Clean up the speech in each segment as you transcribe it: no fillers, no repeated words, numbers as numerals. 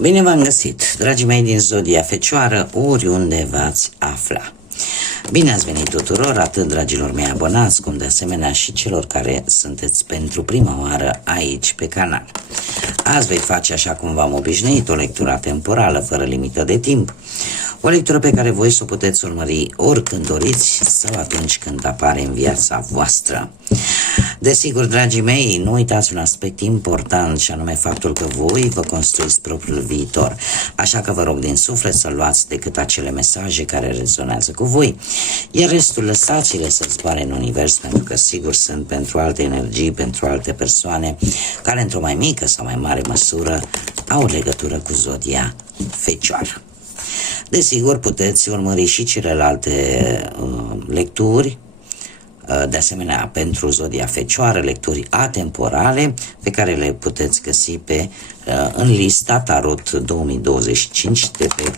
Bine v-am găsit, dragii mei din Zodia Fecioară, oriunde v-ați afla. Bine ați venit tuturor, atât dragilor mei abonați, cum de asemenea și celor care sunteți pentru prima oară aici pe canal. Azi voi face, așa cum v-am obișnuit, o lectură temporală, fără limită de timp. O lectură pe care voi să o puteți urmări oricând doriți sau atunci când apare în viața voastră. Desigur, dragii mei, nu uitați un aspect important, și anume faptul că voi vă construiți propriul viitor. Așa că vă rog din suflet să luați decât acele mesaje care rezonează cu voi, iar restul lăsați-le să zboare în univers, pentru că sigur sunt pentru alte energii, pentru alte persoane care într-o mai mică sau mai mare măsură au legătură cu Zodia Fecioară. Desigur, puteți urmări și celelalte lecturi, de asemenea pentru Zodia Fecioară, lecturi atemporale pe care le puteți găsi în lista Tarot 2025 de pe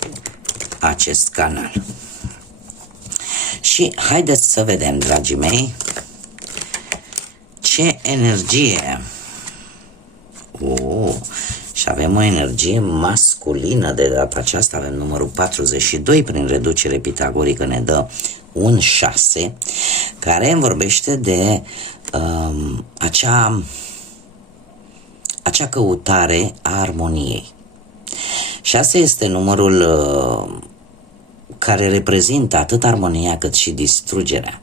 acest canal. Și haideți să vedem, dragii mei, ce energie. Și avem o energie masculină de data aceasta, avem numărul 42, prin reducere pitagorică ne dă un 6, care îmi vorbește de acea căutare a armoniei. 6 este numărul care reprezintă atât armonia cât și distrugerea.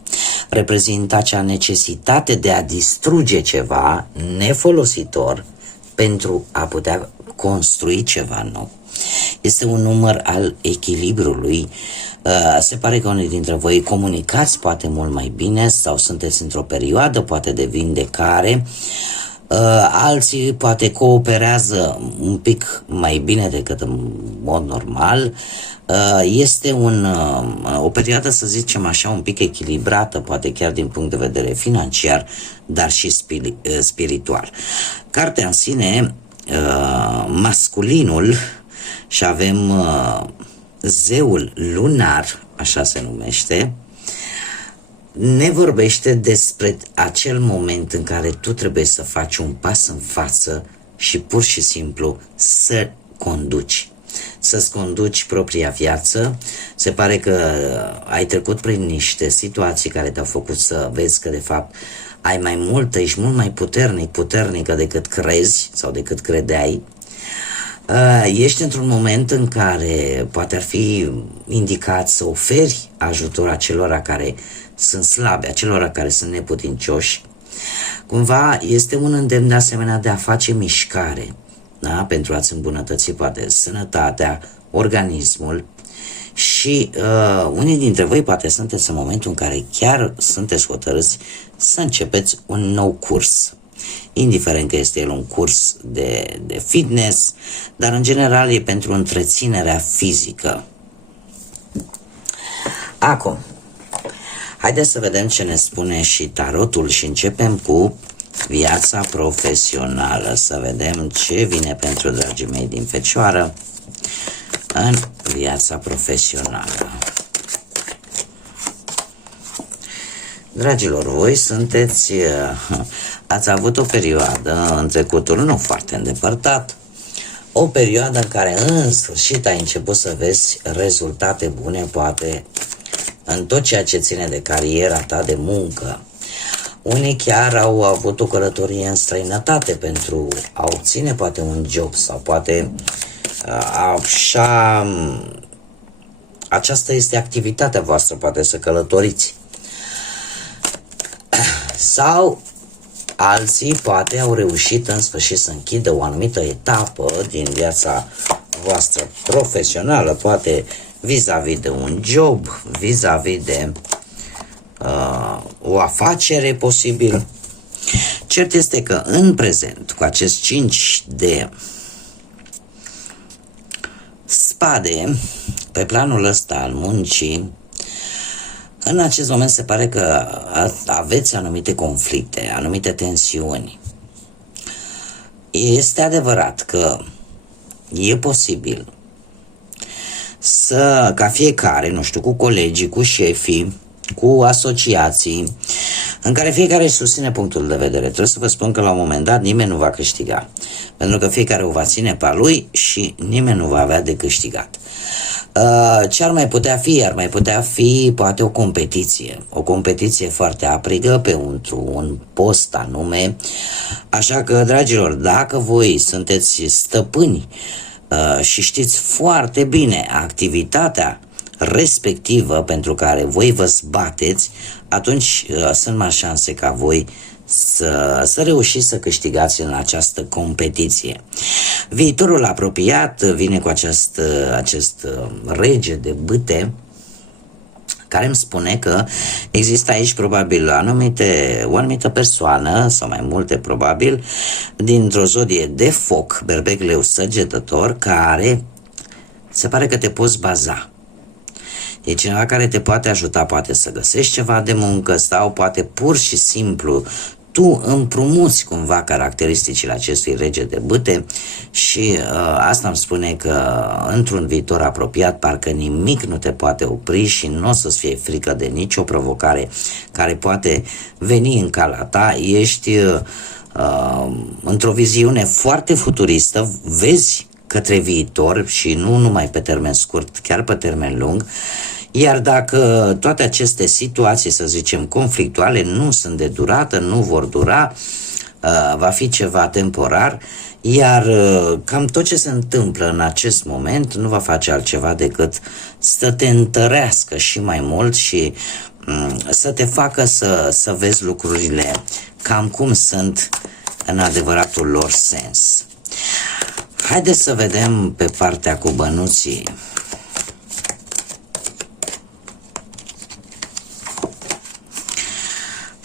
Reprezintă acea necesitate de a distruge ceva nefolositor pentru a putea construi ceva nou. Este un număr al echilibrului. Se pare că unii dintre voi comunicați poate mult mai bine sau sunteți într-o perioadă poate de vindecare. Alții poate cooperează un pic mai bine decât în mod normal. Este o perioadă, să zicem așa, un pic echilibrată, poate chiar din punct de vedere financiar, dar și spiritual. Cartea în sine, masculinul, și avem zeul lunar, așa se numește, ne vorbește despre acel moment în care tu trebuie să faci un pas în față și pur și simplu să conduci. Să-ți conduci propria viață. Se pare că ai trecut prin niște situații care te-au făcut să vezi că de fapt ai mai mult, ești mult mai puternică decât crezi sau decât credeai. Ești într-un moment în care poate ar fi indicat să oferi ajutor acelora care sunt slabi, acelora care sunt neputincioși. Cumva este un îndemn de asemenea de a face mișcare, da? Pentru a-ți îmbunătăți poate sănătatea, organismul. Și unii dintre voi poate sunteți în momentul în care chiar sunteți hotărâți să începeți un nou curs. Indiferent că este el un curs de fitness, dar în general e pentru întreținerea fizică. Acum, haideți să vedem ce ne spune și tarotul și începem cu viața profesională. Să vedem ce vine pentru dragii mei din Fecioară în viața profesională. Dragilor, voi ați avut o perioadă în trecutul nu foarte îndepărtat, o perioadă în care în sfârșit ai început să vezi rezultate bune, poate în tot ceea ce ține de cariera ta, de muncă. Unii chiar au avut o călătorie în străinătate pentru a obține poate un job sau poate așa, aceasta este activitatea voastră, poate să călătoriți. Sau alții poate au reușit în sfârșit să închidă o anumită etapă din viața voastră profesională, poate vis-a-vis de un job, vis-a-vis de o afacere posibil. Cert este că în prezent, cu acest 5 de spade, pe planul ăsta al muncii, în acest moment se pare că aveți anumite conflicte, anumite tensiuni. Este adevărat că e posibil ca fiecare, nu știu, cu colegii, cu șefii, cu asociații, în care fiecare își susține punctul de vedere. Trebuie să vă spun că la un moment dat nimeni nu va câștiga, pentru că fiecare o va ține pe a lui și nimeni nu va avea de câștigat. Ce ar mai putea fi? Ar mai putea fi poate o competiție foarte aprigă pe un post anume, așa că, dragilor, dacă voi sunteți stăpâni și știți foarte bine activitatea respectivă pentru care voi vă zbateți, atunci sunt mai șanse ca voi să reușiți să câștigați în această competiție. Viitorul apropiat vine cu acest rege de bâte, care îmi spune că există aici probabil o anumită persoană, sau mai multe probabil, dintr-o zodie de foc, berbec, leu, săgetător, care se pare că te poți baza. E cineva care te poate ajuta, poate să găsești ceva de muncă sau poate pur și simplu tu împrumuți cumva caracteristicile acestui rege de bâte și asta îmi spune că într-un viitor apropiat parcă nimic nu te poate opri și nu o să-ți fie frică de nicio provocare care poate veni în calea ta. Ești într-o viziune foarte futuristă, vezi către viitor și nu numai pe termen scurt, chiar pe termen lung. Iar dacă toate aceste situații, să zicem, conflictuale nu sunt de durată, nu vor dura, va fi ceva temporar, iar cam tot ce se întâmplă în acest moment nu va face altceva decât să te întărească și mai mult și să te facă să vezi lucrurile cam cum sunt în adevăratul lor sens. Haideți să vedem pe partea cu bănuții.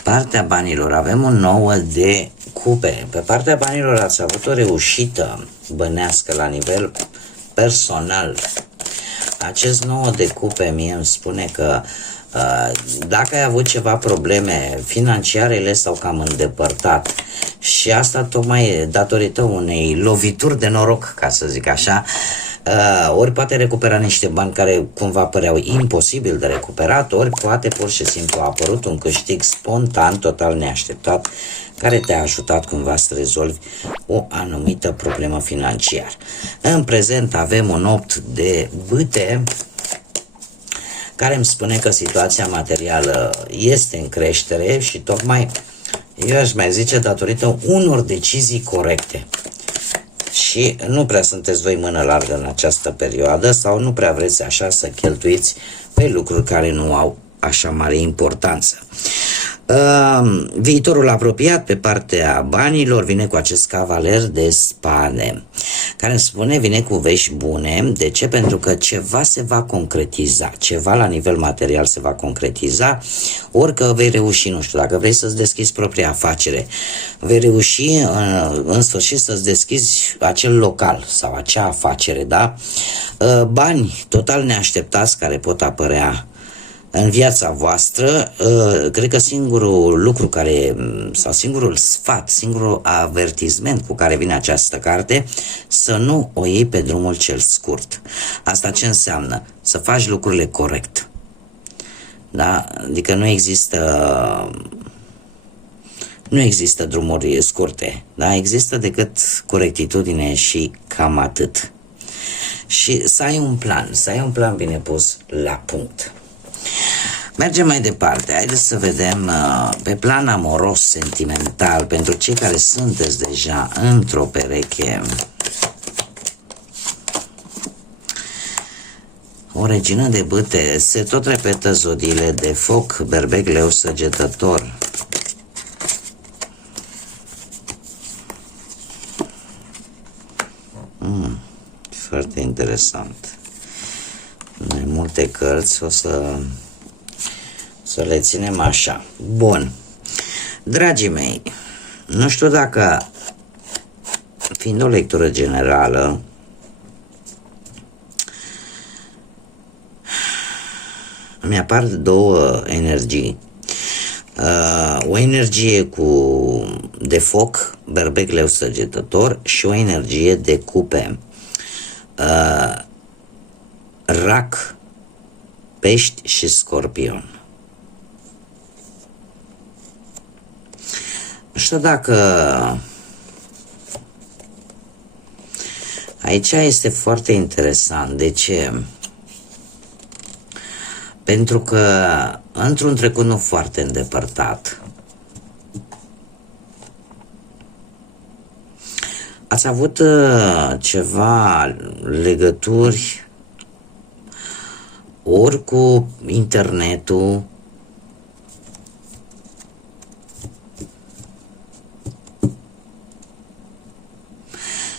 Partea banilor, avem un 9 de cupe. Pe partea banilor ați avut o reușită bănească la nivel personal. Acest 9 de cupe mie îmi spune că dacă ai avut ceva probleme financiare, ele s-au cam îndepărtat și asta tocmai datorită unei lovituri de noroc, ca să zic așa, ori poate recupera niște bani care cumva păreau imposibil de recuperat, ori poate pur și simplu a apărut un câștig spontan, total neașteptat, care te-a ajutat cumva să rezolvi o anumită problemă financiară. În prezent avem un 8 de bâte, care îmi spune că situația materială este în creștere și tocmai, eu aș mai zice, datorită unor decizii corecte. Și nu prea sunteți voi mână largă în această perioadă sau nu prea vreți așa să cheltuiți pe lucruri care nu au așa mare importanță. Viitorul apropiat pe partea banilor vine cu acest cavaler de spade, care îmi spune, vine cu vești bune. De ce? Pentru că ceva se va concretiza, ceva la nivel material se va concretiza, ori că vei reuși, nu știu, dacă vrei să-ți deschizi propria afacere, vei reuși în sfârșit să-ți deschizi acel local sau acea afacere, da? Bani total neașteptați care pot apărea în viața voastră. Cred că singurul lucru sau singurul sfat, singurul avertisment cu care vine această carte, să nu o iei pe drumul cel scurt. Asta ce înseamnă? Să faci lucrurile corect. Da? Adică nu există drumuri scurte, da? Există decât corectitudine și cam atât. Și să ai un plan bine pus la punct. Mergem mai departe, haideți să vedem pe plan amoros, sentimental, pentru cei care sunteți deja într-o pereche. O regină de bâte, se tot repetă zodiile de foc, berbec, leu, săgetător. Foarte interesant. Mai multe cărți, o să le ținem așa. Bun. Dragii mei, nu știu dacă, fiind o lectură generală, îmi apar două energii. O energie de foc, berbec, leu, săgetător, și o energie de cupe, rac, pești și scorpion. știu dacă aici este foarte interesant. De ce? Pentru că într-un trecut nu foarte îndepărtat ați avut ceva legături ori cu internetul,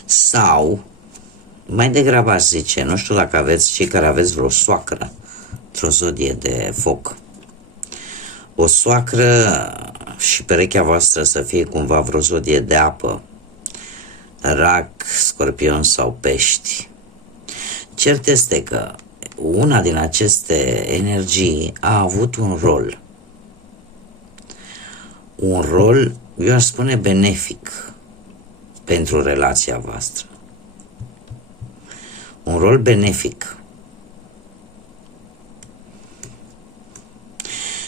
sau mai degrabă aș zice, nu știu dacă aveți, cei care aveți vreo soacră într-o zodie de foc, o soacră și perechea voastră să fie cumva vreo zodie de apă, Rac, Scorpion sau Pești. Cert este că una din aceste energii a avut un rol, eu aș spune, benefic pentru relația voastră. Un rol benefic.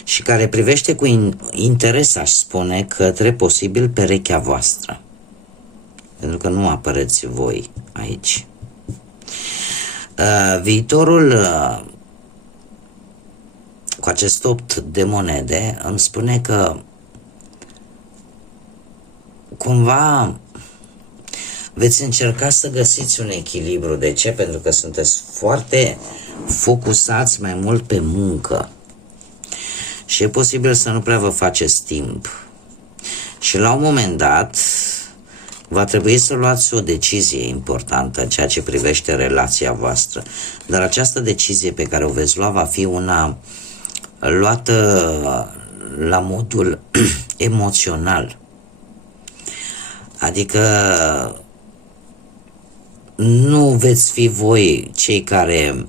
Și care privește cu interes, aș spune, către posibil perechea voastră. Pentru că nu apăreți voi aici. Viitorul cu acest 8 de monede îmi spune că cumva veți încerca să găsiți un echilibru. De ce? Pentru că sunteți foarte focusați mai mult pe muncă și e posibil să nu prea vă faceți timp. Și la un moment dat va trebui să luați o decizie importantă în ceea ce privește relația voastră. Dar această decizie pe care o veți lua va fi una luată la modul emoțional. Adică nu veți fi voi cei care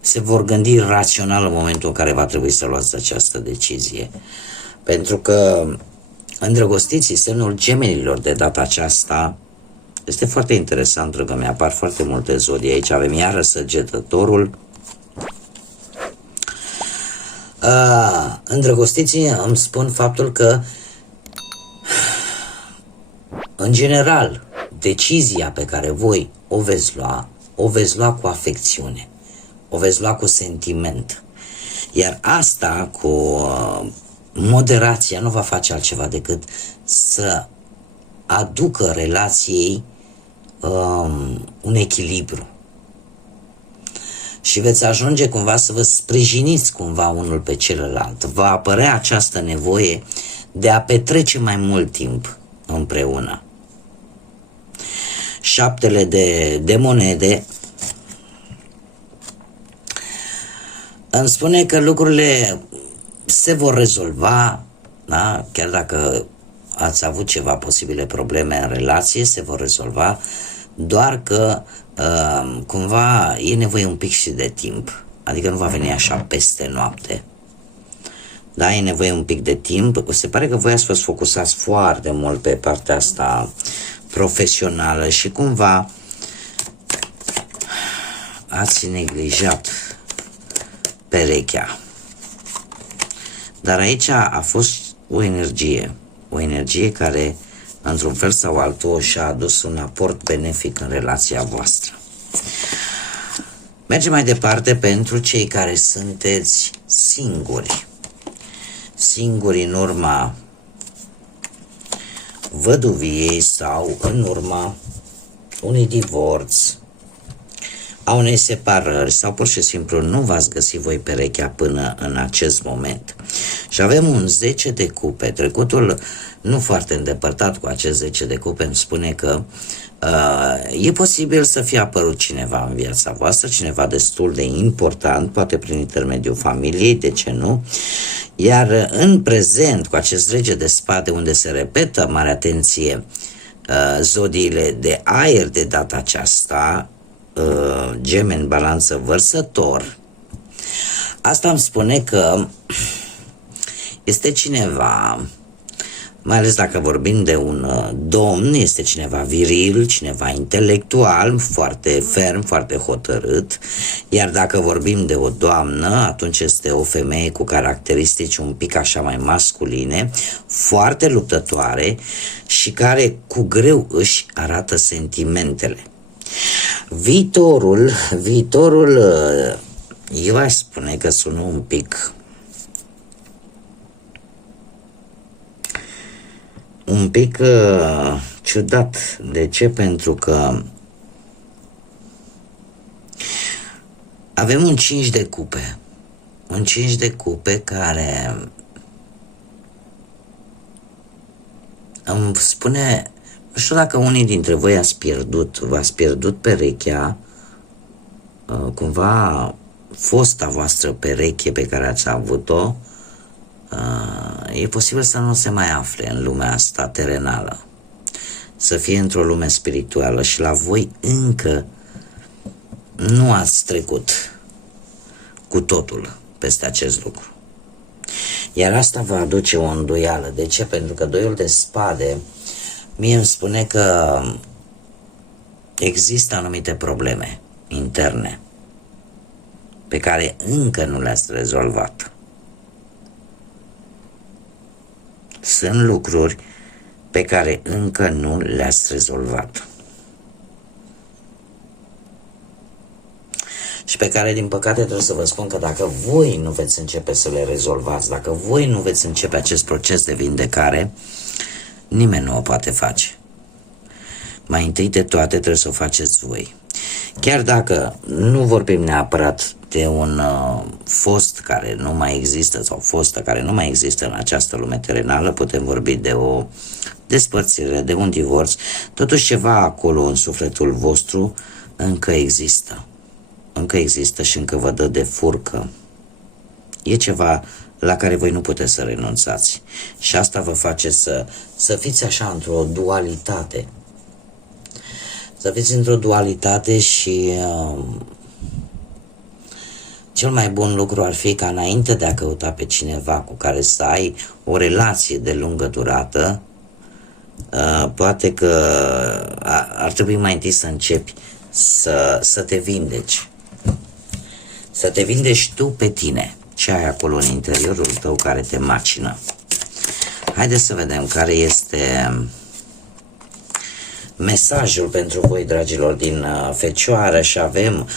se vor gândi rațional în momentul în care va trebui să luați această decizie. Pentru că îndrăgostiții, semnul Gemenilor de data aceasta, este foarte interesant pentru că mi-apar foarte multe zodii. Aici avem iară Săgetătorul. Îndrăgostiții îmi spun faptul că în general decizia pe care voi o veți lua cu afecțiune, o veți lua cu sentiment. Iar asta cu moderația nu va face altceva decât să aducă relației un echilibru. Și veți ajunge cumva să vă sprijiniți cumva unul pe celălalt. Va apărea această nevoie de a petrece mai mult timp împreună. 7 de monede îmi spune că lucrurile se vor rezolva, da? Chiar dacă ați avut ceva posibile probleme în relație, se vor rezolva, doar că cumva e nevoie un pic și de timp, adică nu va veni așa peste noapte. Da, e nevoie un pic de timp. Se pare că voi ați fost focusați foarte mult pe partea asta profesională și cumva ați neglijat perechea. Dar aici a fost o energie care, într-un fel sau altul, și-a adus un aport benefic în relația voastră. Mergem mai departe pentru cei care sunteți singuri în urma văduviei sau în urma unui divorț, a unei separări sau pur și simplu nu v-ați găsit voi perechea până în acest moment. Și avem un 10 de cupe. Trecutul nu foarte îndepărtat cu acest 10 de cupe îmi spune că e posibil să fie apărut cineva în viața voastră, cineva destul de important, poate prin intermediul familiei, de ce nu? Iar în prezent, cu acest rege de spade, unde se repetă, mare atenție, zodiile de aer de data aceasta, Gemeni, Balanță, Vărsător, asta îmi spune că este cineva mai ales dacă vorbim de un domn, este cineva viril, cineva intelectual, foarte ferm, foarte hotărât, iar dacă vorbim de o doamnă, atunci este o femeie cu caracteristici un pic așa mai masculine, foarte luptătoare și care cu greu își arată sentimentele. Viitorul, eu aș spune că sună un pic ciudat. De ce? Pentru că avem un 5 de cupe. Un 5 de cupe care îmi spune, nu știu dacă unii dintre voi v-ați pierdut perechea, cumva fosta voastră pereche pe care ați avut-o, e posibil să nu se mai afle în lumea asta terenală, să fie într-o lume spirituală și la voi încă nu ați trecut cu totul peste acest lucru. Iar asta va aduce o îndoială. De ce? Pentru că doiul de spade mie îmi spune că există anumite probleme interne pe care încă nu le-ați rezolvat. Sunt lucruri pe care încă nu le-ați rezolvat și pe care, din păcate, trebuie să vă spun că dacă voi nu veți începe să le rezolvați, dacă voi nu veți începe acest proces de vindecare, nimeni nu o poate face. Mai întâi de toate trebuie să o faceți voi. Chiar dacă nu vorbim neapărat de un fost care nu mai există sau fostă care nu mai există în această lume terenală, putem vorbi de o despărțire, de un divorț, totuși ceva acolo în sufletul vostru încă există. Încă există și încă vă dă de furcă. E ceva la care voi nu puteți să renunțați. Și asta vă face să fiți așa într-o dualitate. Să fiți într-o dualitate și cel mai bun lucru ar fi ca înainte de a căuta pe cineva cu care să ai o relație de lungă durată, poate că ar trebui mai întâi să începi să te vindeci. Să te vindeci tu pe tine. Ce ai acolo în interiorul tău care te macină. Haideți să vedem care este mesajul pentru voi, dragilor, din Fecioară. Și avem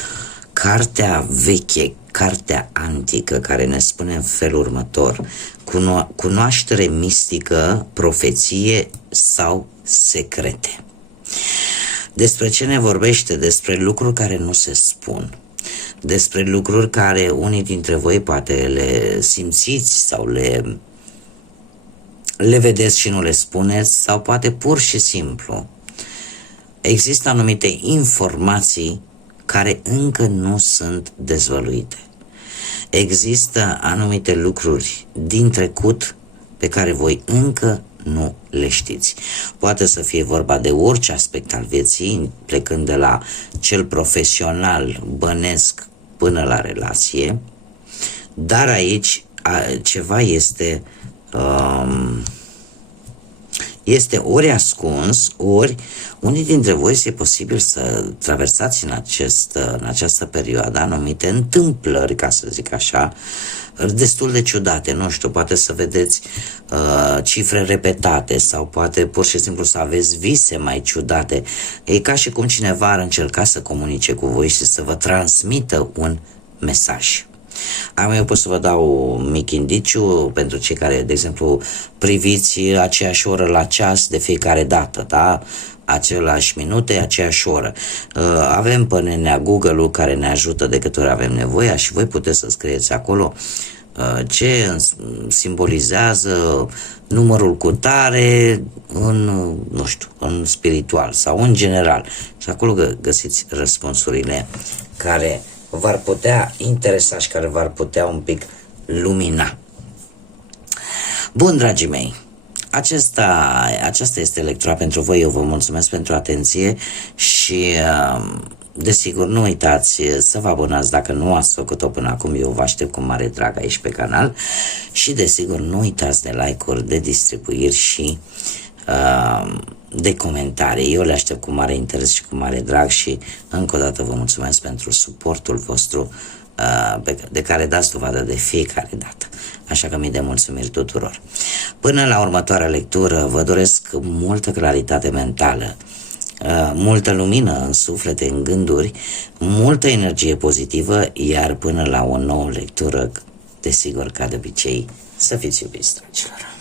cartea veche, cartea antică, care ne spune în felul următor: cunoaștere mistică, profeție sau secrete. Despre ce ne vorbește? Despre lucruri care nu se spun, despre lucruri care unii dintre voi poate le simțiți sau le vedeți și nu le spuneți, sau poate pur și simplu există anumite informații care încă nu sunt dezvăluite. Există anumite lucruri din trecut pe care voi încă nu le știți. Poate să fie vorba de orice aspect al vieții, plecând de la cel profesional, bănesc, până la relație, dar aici ceva este ori ascuns, ori unii dintre voi e posibil să traversați în această perioadă anumite întâmplări, ca să zic așa, destul de ciudate. Nu știu, poate să vedeți cifre repetate sau poate pur și simplu să aveți vise mai ciudate. E ca și cum cineva ar încerca să comunice cu voi și să vă transmită un mesaj. Acum eu pot să vă dau un mic indiciu pentru cei care, de exemplu, priviți aceeași oră la ceas de fiecare dată, da? Același minute, aceeași oră. Avem pe nenea Google-ul care ne ajută de câte ori avem nevoie și voi puteți să scrieți acolo ce simbolizează numărul cutare în, nu știu, în spiritual sau în general. Și acolo găsiți răspunsurile care v-ar putea interesa și care v-ar putea un lumina. Bun, dragii mei, aceasta este lectura pentru voi. Eu vă mulțumesc pentru atenție și Desigur, nu uitați să vă abonați dacă nu ați făcut-o până acum, eu vă aștept cu mare drag aici pe canal și desigur nu uitați de like-uri, de distribuiri și de comentarii. Eu le aștept cu mare interes și cu mare drag și încă o dată vă mulțumesc pentru suportul vostru de care dați dovadă de fiecare dată. Așa că mii de mulțumiri tuturor. Până la următoarea lectură vă doresc multă claritate mentală, multă lumină în suflete, în gânduri, multă energie pozitivă, iar până la o nouă lectură, desigur, ca de obicei, să fiți iubiți, dragilor.